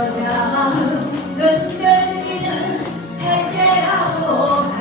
여자 마음은 흔들리는 해계라고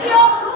Senhor!